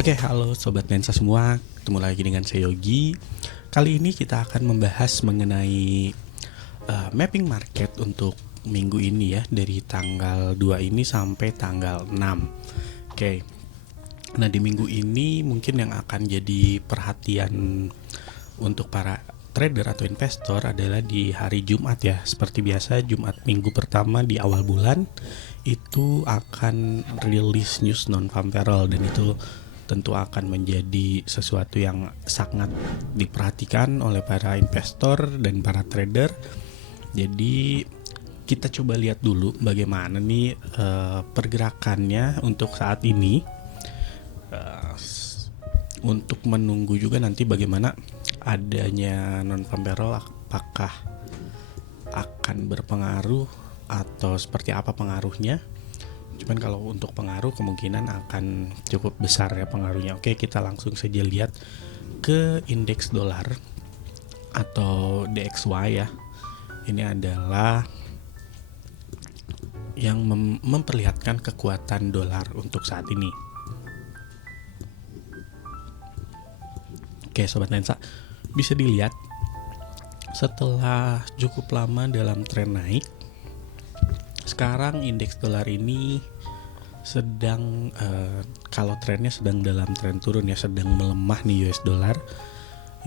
Oke, halo Sobat Lensa semua, ketemu lagi dengan saya Yogi. Kali ini kita akan membahas mengenai mapping market untuk minggu ini ya, dari tanggal 2 ini sampai tanggal 6. Oke, nah di minggu ini mungkin yang akan jadi perhatian untuk para trader atau investor adalah di hari Jumat ya. Seperti biasa, Jumat minggu pertama di awal bulan itu akan rilis news non-farm payroll, dan itu tentu akan menjadi sesuatu yang sangat diperhatikan oleh para investor dan para trader. Jadi kita coba lihat dulu bagaimana nih pergerakannya untuk saat ini, untuk menunggu juga nanti bagaimana adanya non-farm payroll, apakah akan berpengaruh atau seperti apa pengaruhnya. Cuman kalau untuk pengaruh kemungkinan akan cukup besar ya pengaruhnya. Oke, kita langsung saja lihat ke indeks dolar atau DXY ya. Ini adalah yang memperlihatkan kekuatan dolar untuk saat ini. Oke Sobat Lensa, bisa dilihat setelah cukup lama dalam tren naik, sekarang indeks dolar ini sedang kalau trennya sedang dalam tren turun ya, sedang melemah nih US dollar.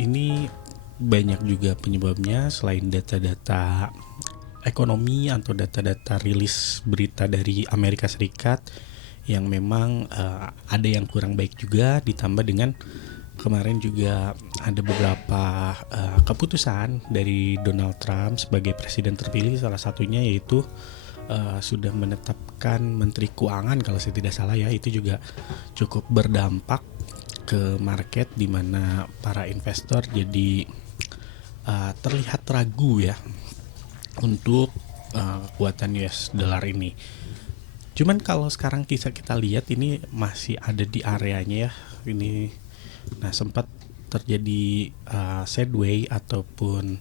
Ini banyak juga penyebabnya selain data-data ekonomi atau data-data rilis berita dari Amerika Serikat yang memang ada yang kurang baik juga, ditambah dengan kemarin juga ada beberapa keputusan dari Donald Trump sebagai presiden terpilih, salah satunya yaitu sudah menetapkan Menteri Keuangan kalau saya tidak salah ya. Itu juga cukup berdampak ke market, di mana para investor jadi terlihat ragu ya untuk kekuatan US dollar ini. Cuman kalau sekarang kita lihat ini masih ada di areanya ya. Ini nah sempat terjadi sideways ataupun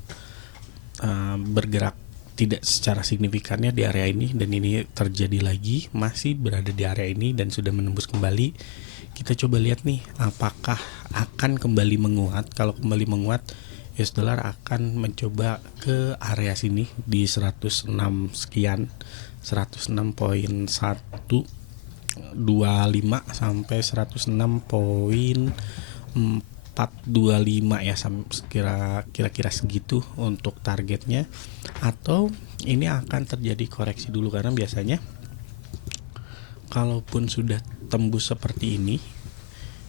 bergerak tidak secara signifikannya di area ini, dan ini terjadi lagi, masih berada di area ini dan sudah menembus kembali. Kita coba lihat nih apakah akan kembali menguat. Kalau kembali menguat, US dollar akan mencoba ke area sini di 106 sekian, 106.125 sampai 106.425 ya, kira-kira segitu untuk targetnya. Atau ini akan terjadi koreksi dulu, karena biasanya kalaupun sudah tembus seperti ini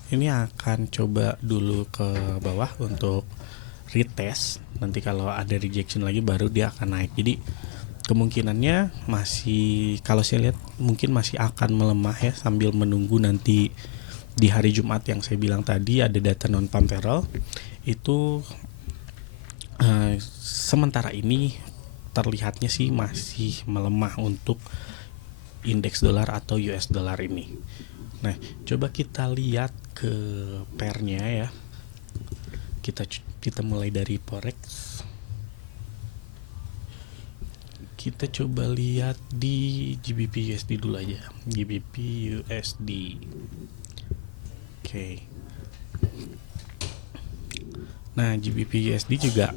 akan coba dulu ke bawah untuk retest. Nanti kalau ada rejection lagi baru dia akan naik. Jadi kemungkinannya masih, kalau saya lihat mungkin masih akan melemah ya, sambil menunggu nanti di hari Jumat yang saya bilang tadi ada data non-farm payroll. Itu sementara ini terlihatnya sih masih melemah untuk indeks dolar atau US dollar ini. Nah, coba kita lihat ke pairnya ya. Kita mulai dari forex. Kita coba lihat di GBP USD dulu aja. GBP USD. Oke. Nah, GBP USD juga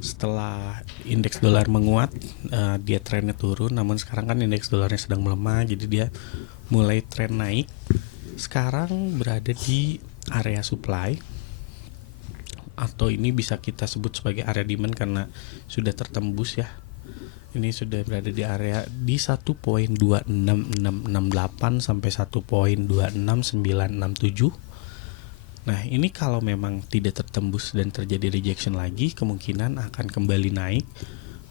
setelah indeks dolar menguat, dia trennya turun. Namun sekarang kan indeks dolarnya sedang melemah, jadi dia mulai tren naik. Sekarang berada di area supply, atau ini bisa kita sebut sebagai area demand karena sudah tertembus ya. Ini sudah berada di area di 1.26668 sampai 1.26967. Nah, ini kalau memang tidak tertembus dan terjadi rejection lagi, kemungkinan akan kembali naik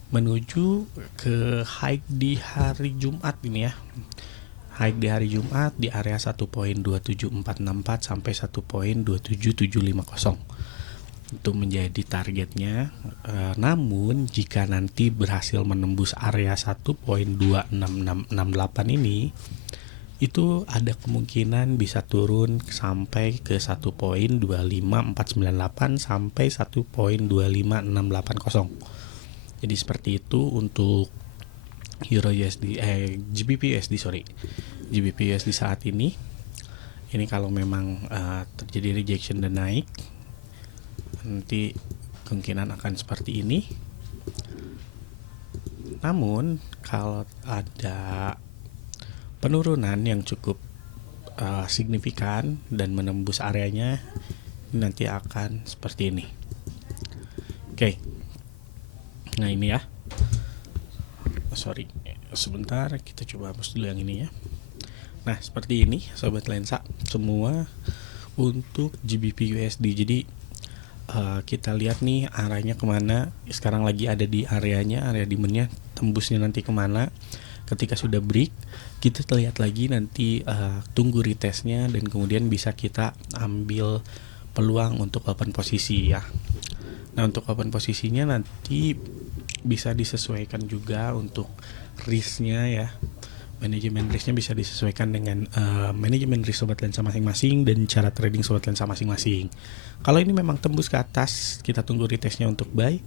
menuju ke high di hari Jumat ini ya. High di hari Jumat di area 1.27464 sampai 1.27750. Itu menjadi targetnya. Namun jika nanti berhasil menembus area 1.26668 ini, itu ada kemungkinan bisa turun sampai ke 1.25498 sampai 1.25680. Jadi seperti itu untuk GBP USD saat ini. Ini kalau memang terjadi rejection dan naik, nanti kemungkinan akan seperti ini. Namun kalau ada penurunan yang cukup signifikan dan menembus areanya, nanti akan seperti ini. Oke. Nah ini ya. Sorry, sebentar, kita coba hapus dulu yang ini ya. Nah seperti ini sobat lensa, semua untuk GBP USD. Jadi kita lihat nih arahnya kemana. Sekarang lagi ada di areanya, area demandnya, tembusnya nanti kemana. Ketika sudah break, kita lihat lagi nanti, tunggu retestnya, dan kemudian bisa kita ambil peluang untuk open posisi ya. Nah untuk open posisinya nanti bisa disesuaikan juga untuk risknya ya. Manajemen risknya bisa disesuaikan dengan manajemen risk sobat lensa masing-masing dan cara trading sobat lensa masing-masing. Kalau ini memang tembus ke atas, kita tunggu retestnya untuk buy,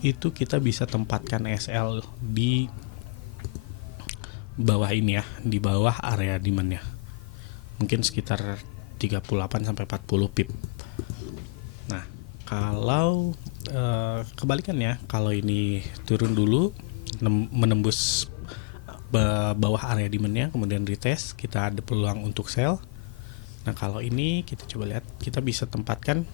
itu kita bisa tempatkan SL di bawah ini ya, di bawah area demandnya, mungkin sekitar 38 sampai 40 pip. Nah kalau kebalikannya, kalau ini turun dulu menembus bawah area demandnya, kemudian retest, kita ada peluang untuk sell. Nah kalau ini kita coba lihat, kita bisa tempatkan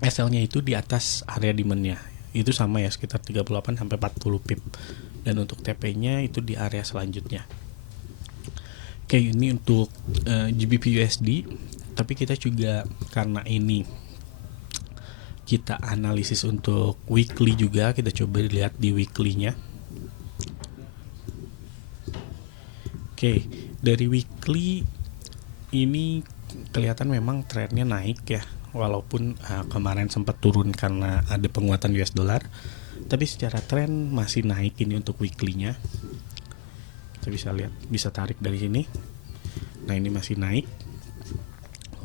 SL-nya itu di atas area demandnya, itu sama ya, sekitar 38 sampai 40 pip. Dan untuk TP-nya itu di area selanjutnya. Oke, ini untuk GBP USD. Tapi kita juga, karena ini kita analisis untuk weekly juga, kita coba lihat di weekly-nya. Oke, dari weekly ini kelihatan memang trennya naik ya, walaupun kemarin sempat turun karena ada penguatan US dollar, tapi secara tren masih naik ini untuk weekly-nya. Kita bisa lihat, bisa tarik dari sini. Nah ini masih naik,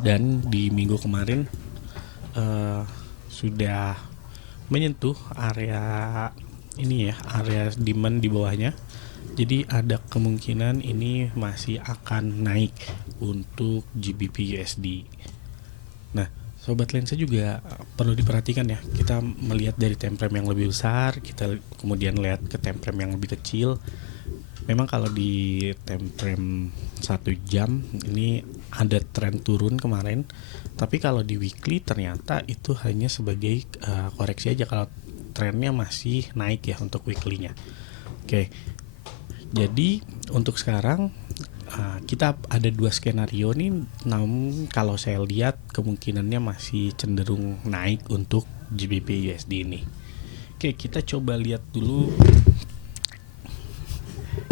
dan di minggu kemarin sudah menyentuh area ini ya, area demand di bawahnya. Jadi ada kemungkinan ini masih akan naik untuk GBP USD. Nah sobat lensa juga perlu diperhatikan ya, kita melihat dari time frame yang lebih besar, kita kemudian lihat ke time frame yang lebih kecil. Memang kalau di time frame 1 jam ini ada tren turun kemarin, tapi kalau di weekly ternyata itu hanya sebagai koreksi aja, kalau trennya masih naik ya untuk weekly-nya. Oke, jadi untuk sekarang kita ada 2 skenario nih, namun kalau saya lihat kemungkinannya masih cenderung naik untuk GBP USD ini. Oke, kita coba lihat dulu.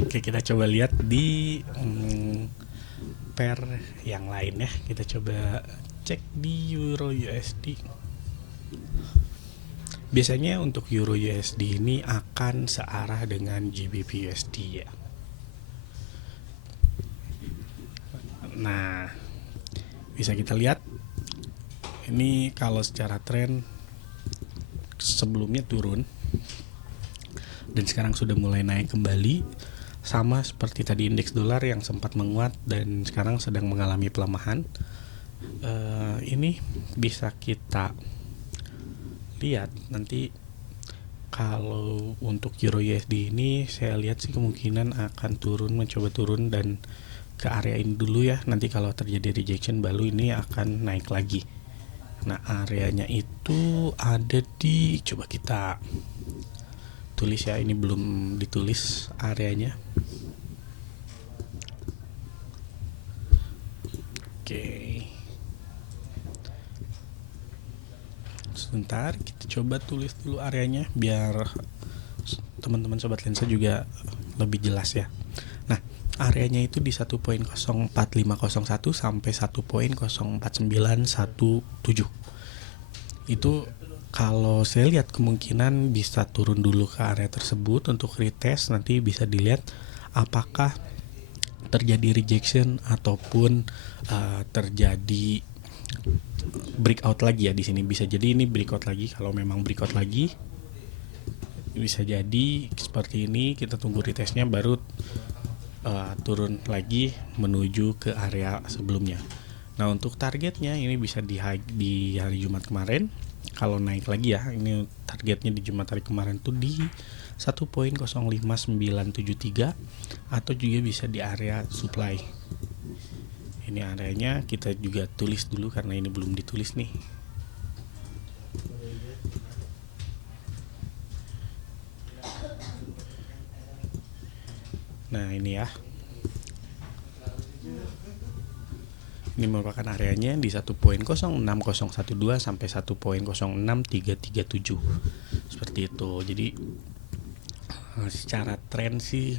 Oke, kita coba lihat di pair yang lain ya. Kita coba cek di Euro USD. Biasanya untuk Euro USD ini akan searah dengan GBP USD ya. Nah, bisa kita lihat ini kalau secara tren sebelumnya turun dan sekarang sudah mulai naik kembali, sama seperti tadi indeks dolar yang sempat menguat dan sekarang sedang mengalami pelemahan. Ini bisa kita lihat nanti. Kalau untuk Euro USD ini saya lihat sih kemungkinan akan turun, mencoba turun dan ke area ini dulu ya. Nanti kalau terjadi rejection baru ini akan naik lagi. Nah areanya itu ada di, coba kita tulis ya, ini belum ditulis areanya. Oke, sebentar, kita coba tulis dulu areanya biar teman-teman sobat lensa juga lebih jelas ya. Nah areanya itu di 1.04501 sampai 1.04917. Itu kalau saya lihat kemungkinan bisa turun dulu ke area tersebut untuk retest. Nanti bisa dilihat apakah terjadi rejection ataupun terjadi breakout lagi ya di sini. Bisa jadi ini breakout lagi. Kalau memang breakout lagi bisa jadi seperti ini, kita tunggu retestnya baru turun lagi menuju ke area sebelumnya. Nah, untuk targetnya ini bisa di hari Jumat kemarin. Kalau naik lagi ya, ini targetnya di Jumat hari kemarin tuh di 1.05973 atau juga bisa di area supply. Ini areanya kita juga tulis dulu karena ini belum ditulis nih. Nah, ini ya. Ini merupakan areanya di 1.06012 sampai 1.06337. Seperti itu. Jadi secara tren sih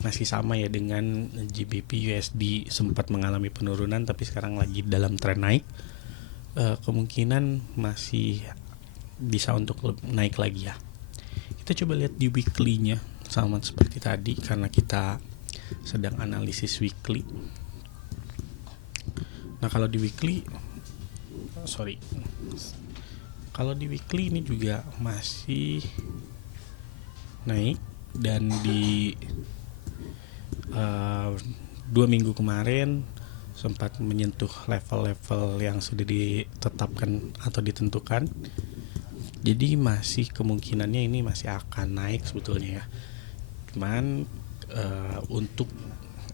masih sama ya dengan GBP USD sempat mengalami penurunan tapi sekarang lagi dalam tren naik. Kemungkinan masih bisa untuk naik lagi ya. Kita coba lihat di weekly-nya sama seperti tadi karena kita sedang analisis weekly. Nah, kalau di weekly ini juga masih naik dan di 2 minggu kemarin sempat menyentuh level-level yang sudah ditetapkan atau ditentukan. Jadi masih kemungkinannya ini masih akan naik sebetulnya ya. Cuman untuk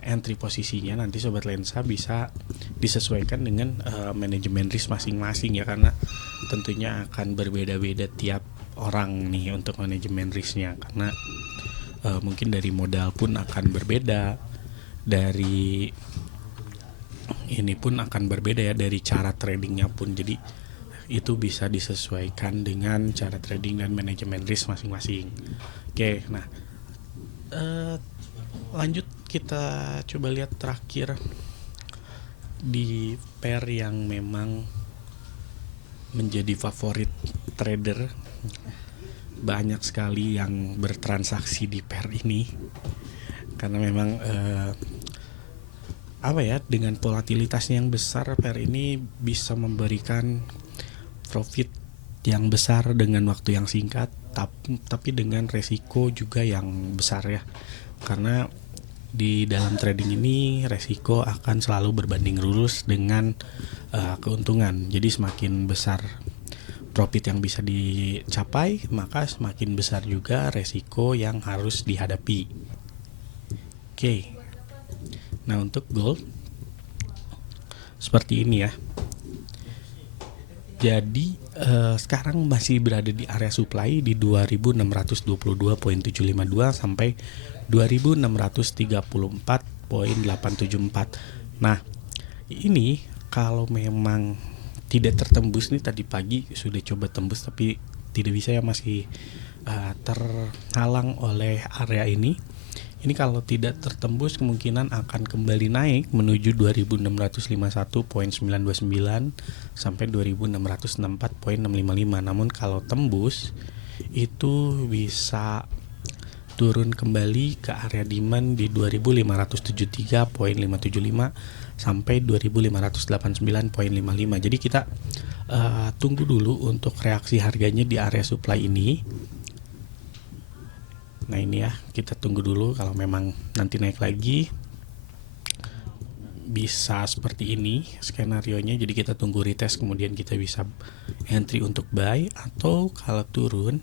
entry posisinya nanti Sobat Lensa bisa disesuaikan dengan manajemen risk masing-masing ya, karena tentunya akan berbeda-beda tiap orang nih untuk manajemen risknya, karena mungkin dari modal pun akan berbeda, dari ini pun akan berbeda ya, dari cara tradingnya pun. Jadi itu bisa disesuaikan dengan cara trading dan manajemen risk masing-masing. Oke, nah lanjut kita coba lihat terakhir di pair yang memang menjadi favorit trader. Banyak sekali yang bertransaksi di pair ini karena memang dengan volatilitasnya yang besar, pair ini bisa memberikan profit yang besar dengan waktu yang singkat, tapi dengan resiko juga yang besar ya, karena di dalam trading ini resiko akan selalu berbanding lurus dengan keuntungan. Jadi semakin besar profit yang bisa dicapai, maka semakin besar juga resiko yang harus dihadapi. Oke. Nah, untuk gold seperti ini ya. Jadi sekarang masih berada di area supply di 2622.752 sampai 2634.874. Nah, ini kalau memang tidak tertembus nih, tadi pagi sudah coba tembus tapi tidak bisa ya, masih terhalang oleh area ini. Ini kalau tidak tertembus kemungkinan akan kembali naik menuju 2651.929 sampai 2664.655. Namun kalau tembus itu bisa turun kembali ke area demand di 2573.575 sampai 2589.55. Jadi kita tunggu dulu untuk reaksi harganya di area supply ini. Nah, ini ya, kita tunggu dulu. Kalau memang nanti naik lagi bisa seperti ini skenarionya. Jadi kita tunggu retest, kemudian kita bisa entry untuk buy, atau kalau turun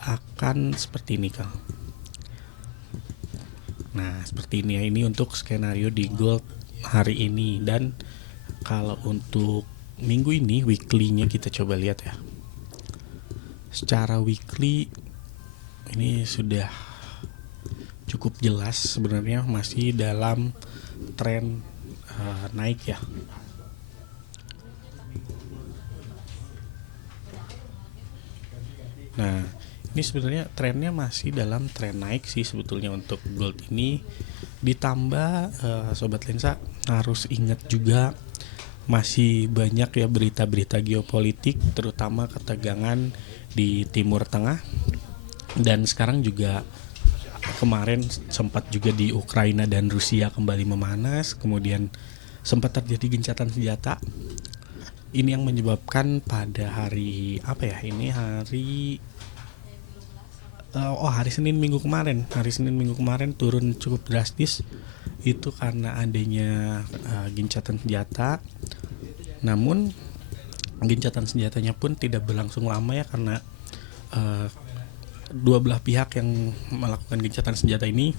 akan seperti ini Kang. Nah, seperti ini ya, ini untuk skenario di gold hari ini. Dan kalau untuk minggu ini weekly-nya kita coba lihat ya. Secara weekly ini sudah cukup jelas sebenarnya masih dalam tren naik ya. Nah, ini sebenarnya trennya masih dalam tren naik sih sebetulnya untuk gold ini. Ditambah Sobat Lensa harus ingat juga masih banyak ya berita-berita geopolitik, terutama ketegangan di Timur Tengah. Dan sekarang juga kemarin sempat juga di Ukraina dan Rusia kembali memanas, kemudian sempat terjadi gencatan senjata. Ini yang menyebabkan pada hari ini hari Hari Senin Minggu kemarin turun cukup drastis. Itu karena adanya gencatan senjata. Namun gencatan senjatanya pun tidak berlangsung lama ya, karena dua belah pihak yang melakukan gencatan senjata ini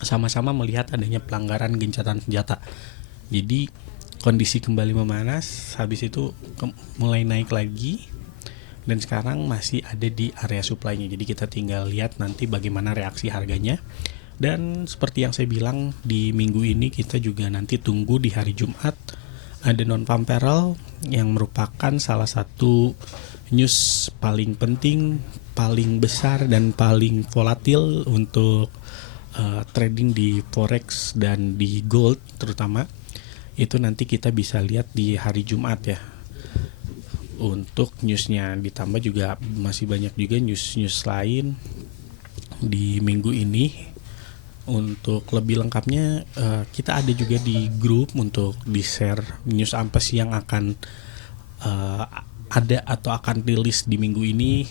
sama-sama melihat adanya pelanggaran gencatan senjata. Jadi kondisi kembali memanas, habis itu mulai naik lagi, dan sekarang masih ada di area supply-nya. Jadi kita tinggal lihat nanti bagaimana reaksi harganya. Dan seperti yang saya bilang, di minggu ini kita juga nanti tunggu di hari Jumat ada non-farm payroll yang merupakan salah satu news paling penting, paling besar dan paling volatil untuk trading di forex dan di gold terutama. Itu nanti kita bisa lihat di hari Jumat ya untuk newsnya. Ditambah juga masih banyak juga news lain di minggu ini. Untuk lebih lengkapnya kita ada juga di grup untuk di share news apa sih yang akan ada atau akan rilis di minggu ini.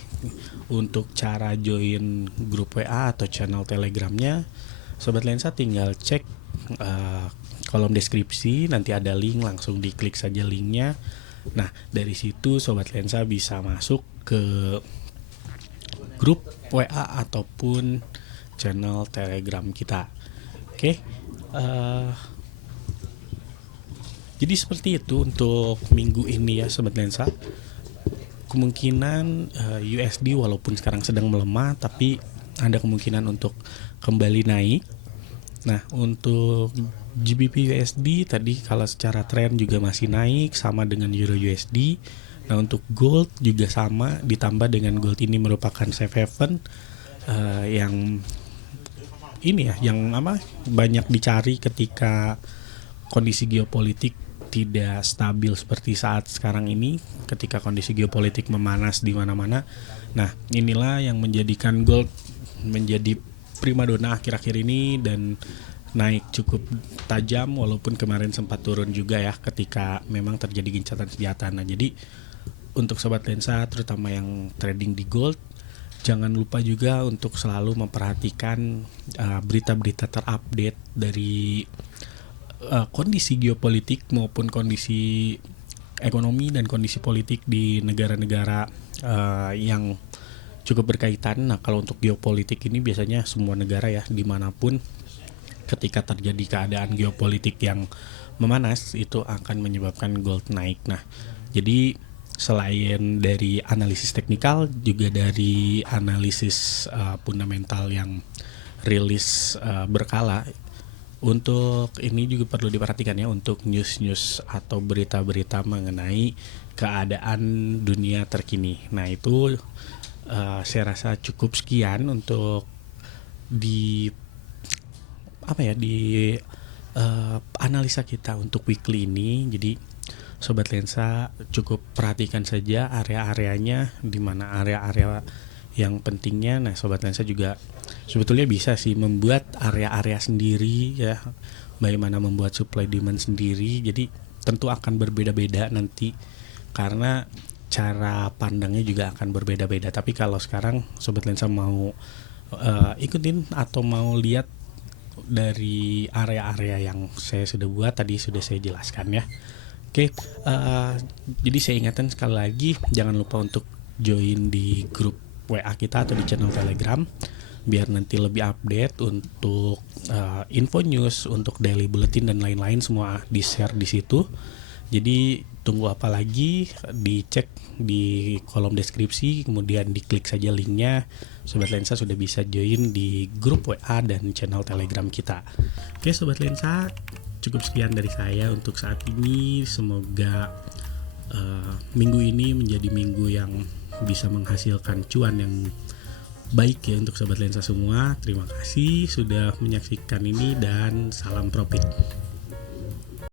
Untuk cara join grup WA atau channel Telegramnya, Sobat Lensa tinggal cek kolom deskripsi, nanti ada link, langsung diklik saja linknya. Nah dari situ Sobat Lensa bisa masuk ke grup WA ataupun channel Telegram kita. Oke. Jadi seperti itu untuk minggu ini ya Sobat Lensa. Kemungkinan USD walaupun sekarang sedang melemah, tapi ada kemungkinan untuk kembali naik. Nah untuk GBP USD tadi kalau secara tren juga masih naik sama dengan Euro USD. Nah untuk gold juga sama, ditambah dengan gold ini merupakan safe haven yang ini ya, yang banyak dicari ketika kondisi geopolitik tidak stabil seperti saat sekarang ini, ketika kondisi geopolitik memanas di mana-mana. Nah, inilah yang menjadikan gold menjadi primadona akhir-akhir ini dan naik cukup tajam, walaupun kemarin sempat turun juga ya ketika memang terjadi gencatan senjata. Nah, jadi untuk Sobat Lensa terutama yang trading di gold, jangan lupa juga untuk selalu memperhatikan berita-berita terupdate dari kondisi geopolitik maupun kondisi ekonomi dan kondisi politik di negara-negara yang cukup berkaitan. Nah kalau untuk geopolitik ini biasanya semua negara ya dimanapun ketika terjadi keadaan geopolitik yang memanas itu akan menyebabkan gold naik. Nah jadi selain dari analisis teknikal juga dari analisis fundamental yang rilis berkala, untuk ini juga perlu diperhatikan ya untuk news-news atau berita-berita mengenai keadaan dunia terkini. Nah itu saya rasa cukup sekian untuk di analisa kita untuk weekly ini. Jadi Sobat Lensa cukup perhatikan saja area-areanya, di mana area-area yang pentingnya. Nah Sobat Lensa juga sebetulnya bisa sih membuat area-area sendiri ya, bagaimana membuat supply demand sendiri. Jadi tentu akan berbeda-beda nanti karena cara pandangnya juga akan berbeda-beda. Tapi kalau sekarang Sobat Lensa mau ikutin atau mau lihat dari area-area yang saya sudah buat tadi, sudah saya jelaskan ya. Oke, jadi saya ingatkan sekali lagi, jangan lupa untuk join di grup WA kita atau di channel Telegram, biar nanti lebih update untuk info news, untuk daily bulletin dan lain-lain semua di share di situ. Jadi tunggu apa lagi, dicek di kolom deskripsi, kemudian diklik saja linknya. Sobat Lensa sudah bisa join di grup WA dan channel Telegram kita. Oke Sobat Lensa, cukup sekian dari saya untuk saat ini. Semoga minggu ini menjadi minggu yang bisa menghasilkan cuan yang baik ya untuk Sobat Lensa semua. Terima kasih sudah menyaksikan ini dan salam profit.